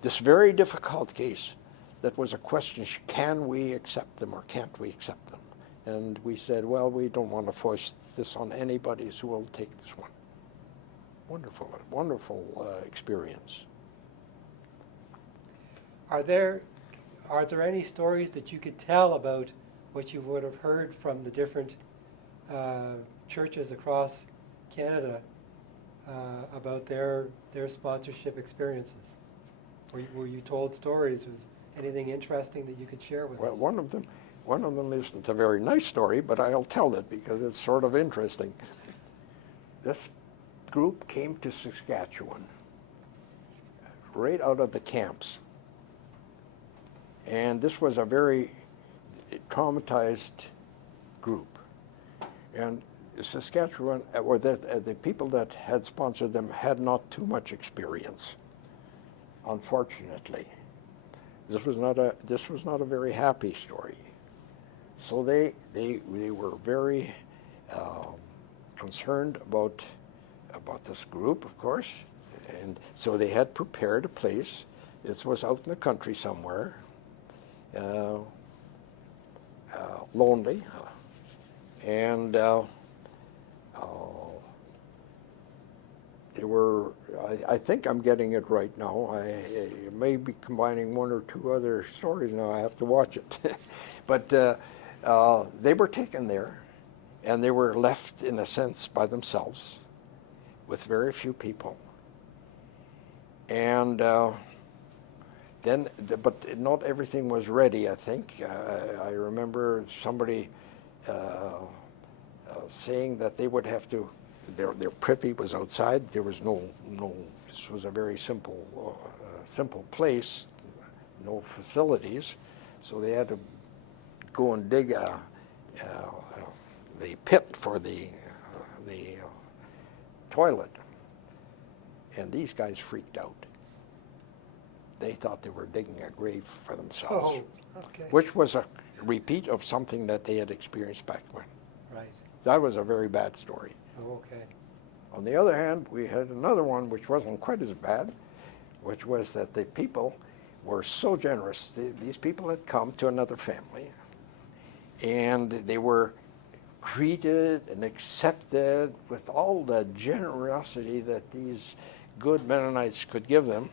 This very difficult case that was a question, can we accept them or can't we accept them? And we said, well, we don't want to force this on anybody, so we'll take this one. Wonderful experience. Are there any stories that you could tell about what you would have heard from the different churches across Canada about their sponsorship experiences? Were you told stories? Was anything interesting that you could share with us? Well, one of them isn't a very nice story, but I'll tell it because it's sort of interesting. This group came to Saskatchewan right out of the camps. And this was a very traumatized group. And Saskatchewan, or the people that had sponsored them had not too much experience, unfortunately. This was not a very happy story. So they were very concerned about this group, of course, and so they had prepared a place. This was out in the country somewhere, lonely, and they were. I think I'm getting it right now. I may be combining one or two other stories now. I have to watch it, but they were taken there, and they were left in a sense by themselves, with very few people, and. But not everything was ready, I think. I remember somebody saying that they would have to, their privy was outside. There was no, this was a very simple place, no facilities. So they had to go and dig the pit for the toilet. And these guys freaked out. They thought they were digging a grave for themselves, which was a repeat of something that they had experienced back when. Right. That was a very bad story. Oh, okay. On the other hand, we had another one which wasn't quite as bad, which was that the people were so generous. These people had come to another family, and they were greeted and accepted with all the generosity that these good Mennonites could give them,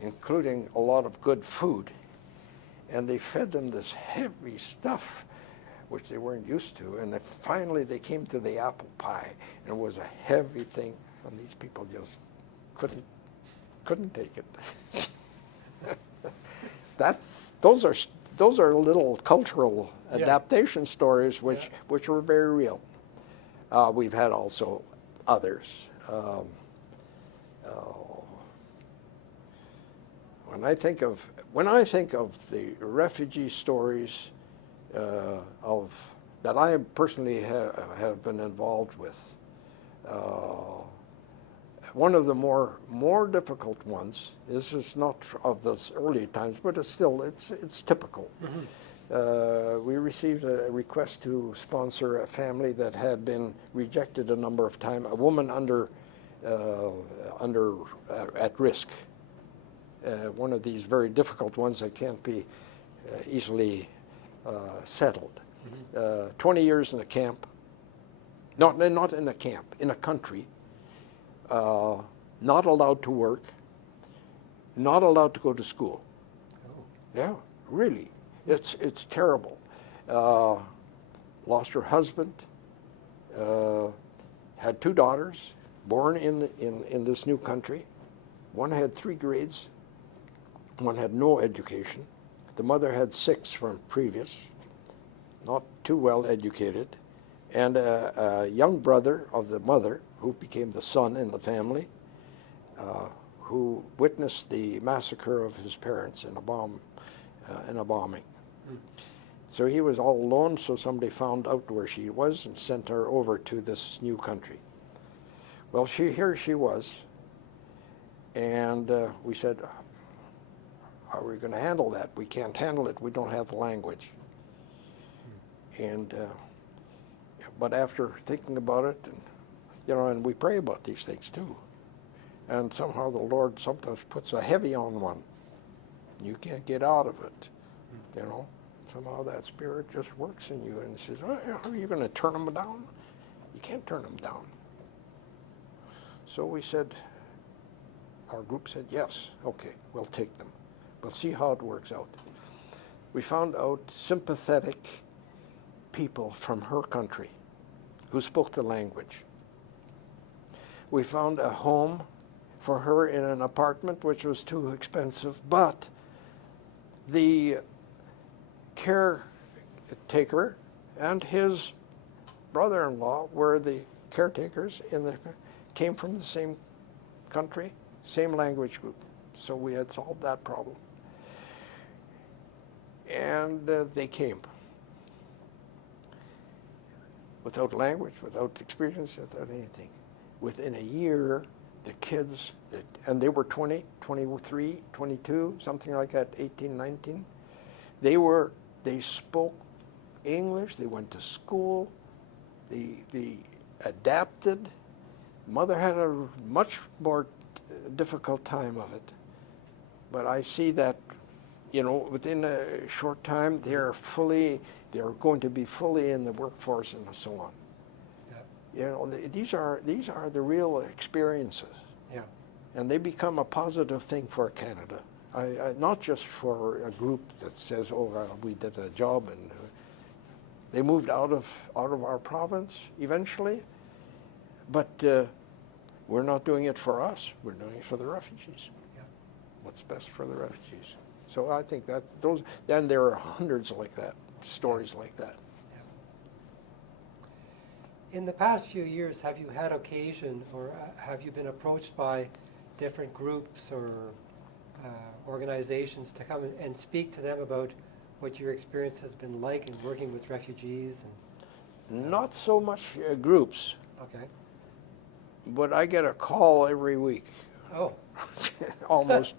including a lot of good food. And they fed them this heavy stuff, which they weren't used to. And finally they came to the apple pie, and it was a heavy thing, and these people just couldn't take it. Those are little cultural adaptation stories which were very real. We've had also others. When I think of the refugee stories that I personally have been involved with, one of the more difficult ones, this is not of those early times, but it's typical. Mm-hmm. We received a request to sponsor a family that had been rejected a number of times, a woman at risk. One of these very difficult ones that can't be easily settled. Mm-hmm. 20 years in a camp, not in a camp, in a country, not allowed to work, not allowed to go to school. Oh. Yeah, really, it's terrible. Lost her husband, had 2 daughters born in this new country. One had 3 grades, one had no education. The mother had 6 from previous, not too well educated, and a young brother of the mother who became the son in the family, who witnessed the massacre of his parents in a bombing. Mm. So he was all alone, so somebody found out where she was and sent her over to this new country. Well, here she was, and we said, how are we going to handle that? We can't handle it. We don't have the language. And but after thinking about it, and we pray about these things too, and somehow the Lord sometimes puts a heavy on one. You can't get out of it, Somehow that spirit just works in you and says, oh, are you going to turn them down? You can't turn them down. So we said, our group said, yes, okay, we'll take them. We'll see how it works out. We found out sympathetic people from her country who spoke the language. We found a home for her in an apartment which was too expensive, but the caretaker and his brother-in-law were the caretakers came from the same country, same language group. So we had solved that problem. And they came. Without language, without experience, without anything. Within a year, the kids, and they were 20, 23, 22, something like that, 18, 19. They spoke English, they went to school, they adapted. Mother had a much more difficult time of it. But I see that, within a short time, they're going to be fully in the workforce and so on. Yeah. These are the real experiences. Yeah. And they become a positive thing for Canada. Not just for a group that says, we did a job, and they moved out of our province eventually, but we're not doing it for us. We're doing it for the refugees. Yeah. What's best for the refugees. So I think that then there are hundreds like that, stories like that. Yeah. In the past few years, have you had occasion, or have you been approached by different groups or organizations to come and speak to them about what your experience has been like in working with refugees? Not so much groups. Okay. But I get a call every week. Oh. Almost.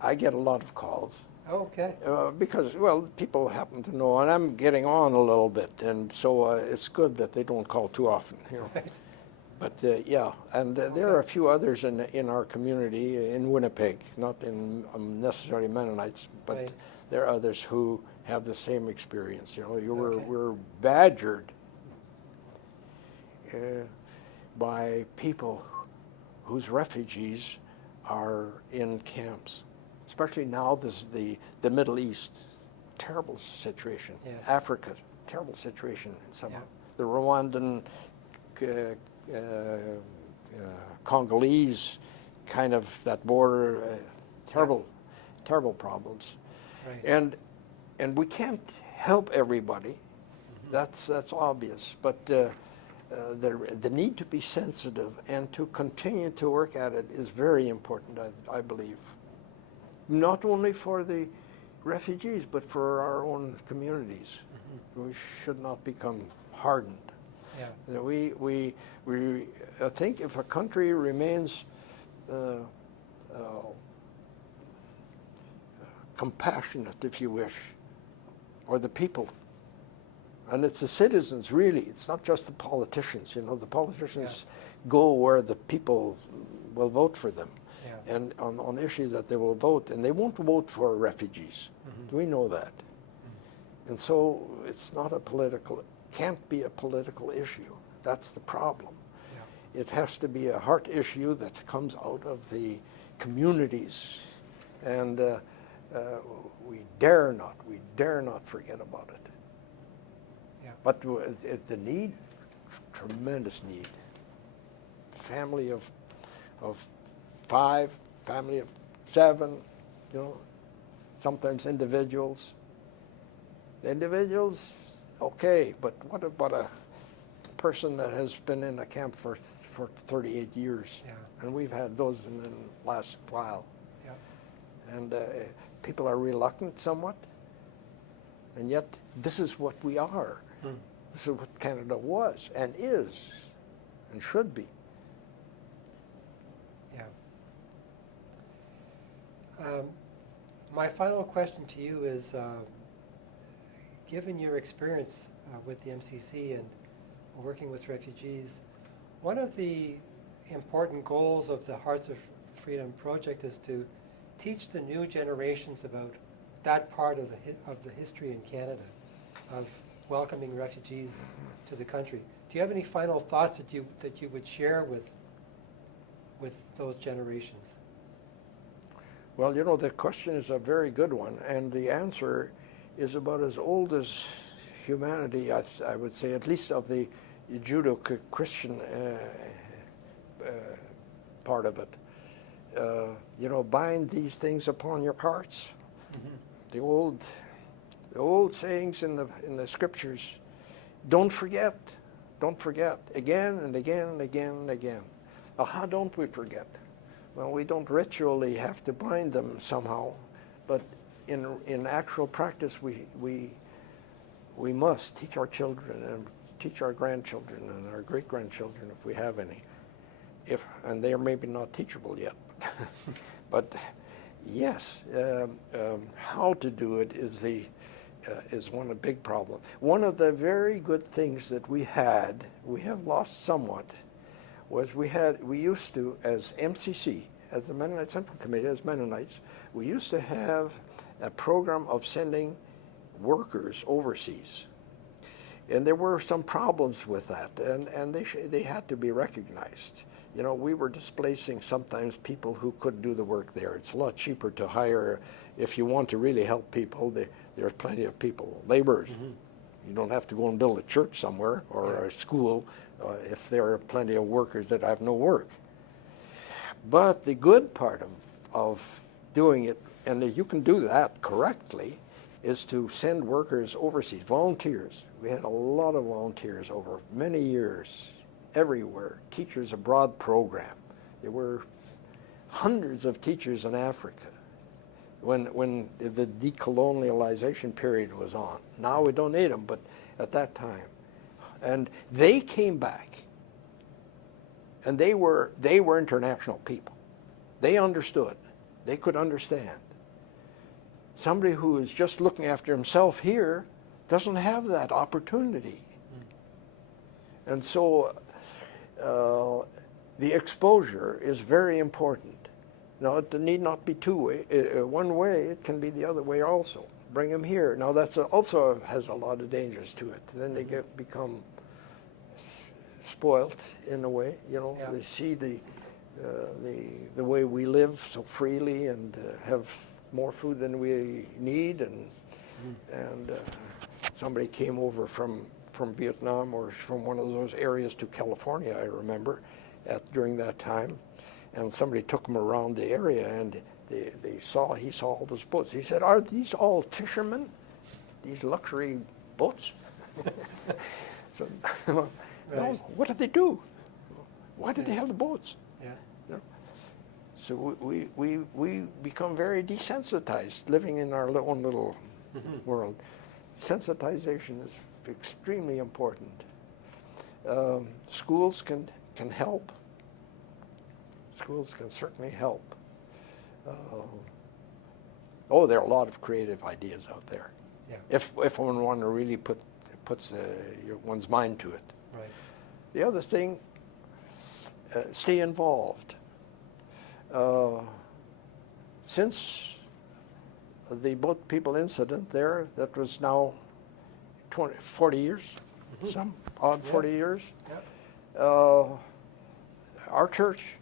I get a lot of calls. Okay. Because, people happen to know, and I'm getting on a little bit, and so it's good that they don't call too often. Right. But yeah, and there are a few others in our community in Winnipeg, not in necessarily Mennonites, but right. There are others who have the same experience. We're badgered by people whose refugees are in camps. Especially now, this is the Middle East, terrible situation. Yes. Africa, terrible situation in some Yeah. the Rwandan, Congolese, kind of that border, terrible, terrible problems. Right. And we can't help everybody. That's obvious. But the need to be sensitive and to continue to work at it is very important, I believe. Not only for the refugees, but for our own communities. We should not become hardened. Yeah. I think if a country remains compassionate, if you wish, or the people, and it's the citizens really, it's not just the politicians, you know, the politicians go where the people will vote for them. Yeah. And on issues that they will vote, and they won't vote for refugees. We know that. And so it's not a political, can't be a political issue. That's the problem. Yeah. It has to be a heart issue that comes out of the communities. And we dare not forget about it. Yeah. But the need, tremendous need. Family of 5, family of 7, you know, sometimes individuals. The individuals, okay, but what about a person that has been in a camp for 38 years? Yeah. And we've had those in the last while. Yeah. And people are reluctant somewhat, and yet this is what we are. This is what Canada was and is and should be. Yeah. My final question to you is, given your experience with the MCC and working with refugees, one of the important goals of the Hearts of Freedom project is to teach the new generations about that part of the history in Canada of welcoming refugees to the country. Do you have any final thoughts that you would share with those generations? Well, you know, the question is a very good one, and the answer is about as old as humanity, I would say, at least of the Judeo-Christian part of it. You know, bind these things upon your hearts. The old sayings in the scriptures. Don't forget, again and again and again and again. Now, how don't we forget? Well, we don't ritually have to bind them somehow, but in actual practice, we must teach our children and teach our grandchildren and our great-grandchildren if we have any. And they are maybe not teachable yet, but yes, how to do it is one of the big problems. One of the very good things that we have lost somewhat, was we used to, as MCC, as the Mennonite Central Committee, as Mennonites, we used to have a program of sending workers overseas. And there were some problems with that, and they had to be recognized. You know, we were displacing sometimes people who couldn't do the work there. It's a lot cheaper to hire, if you want to really help people, there's plenty of people, laborers. You don't have to go and build a church somewhere or a school if there are plenty of workers that have no work. But the good part of doing it, and you can do that correctly, is to send workers overseas, volunteers. We had a lot of volunteers over many years, everywhere. Teachers Abroad program. There were hundreds of teachers in Africa when the decolonialization period was on. Now we don't need them, but at that time. And they came back, and they were international people. They understood. They could understand. Somebody who is just looking after himself here doesn't have that opportunity. And so the exposure is very important. Now, it need not be one way, it can be the other way also. Bring them here. Now, that's also has a lot of dangers to it. Then they become spoilt in a way. You know, Yeah. they see the way we live so freely and have more food than we need, and somebody came over from Vietnam or from one of those areas to California, I remember, during that time, and somebody took them around the area, and he saw all those boats. He said, "Are these all fishermen? These luxury boats?" So, well, no, Right. what did they do? Why did they have the boats? Yeah. You know? So we become very desensitized living in our own little world. Sensitization is extremely important. Schools can help. Schools can certainly help. There are a lot of creative ideas out there. Yeah. If one really puts one's mind to it. Right. The other thing, stay involved. Since the boat people incident there, that was now 40 years, some odd 40 years. Yeah. Our church,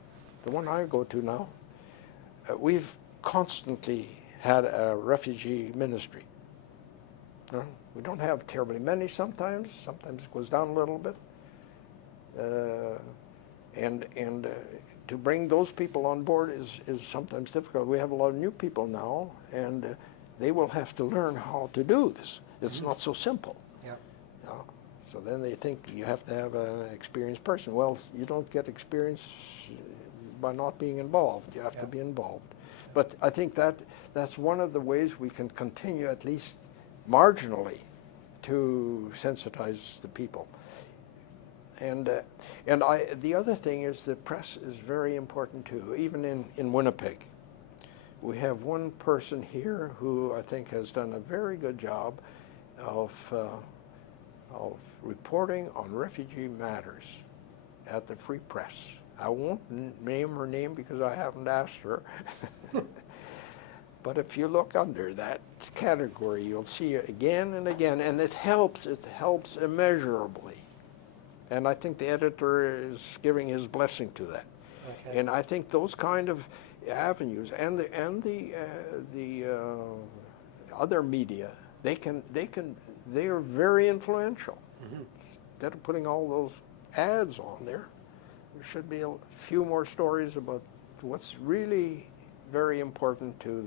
the one I go to now, we've constantly had a refugee ministry. We don't have terribly many sometimes it goes down a little bit. And to bring those people on board is sometimes difficult. We have a lot of new people now, and they will have to learn how to do this. It's not so simple. Yeah. So then they think you have to have an experienced person. Well, you don't get experience by not being involved. You have to be involved. But I think that's one of the ways we can continue, at least marginally, to sensitize the people. And the other thing is the press is very important too. Even in Winnipeg, we have one person here who I think has done a very good job of reporting on refugee matters at the Free Press. I won't name her name because I haven't asked her. But if you look under that category, you'll see it again and again, and it helps immeasurably. And I think the editor is giving his blessing to that. Okay. And I think those kind of avenues and the other media, they are very influential. Instead of putting all those ads on there should be a few more stories about what's really very important to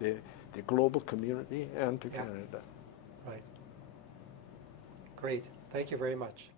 the global community and to Canada. Right. Great. Thank you very much.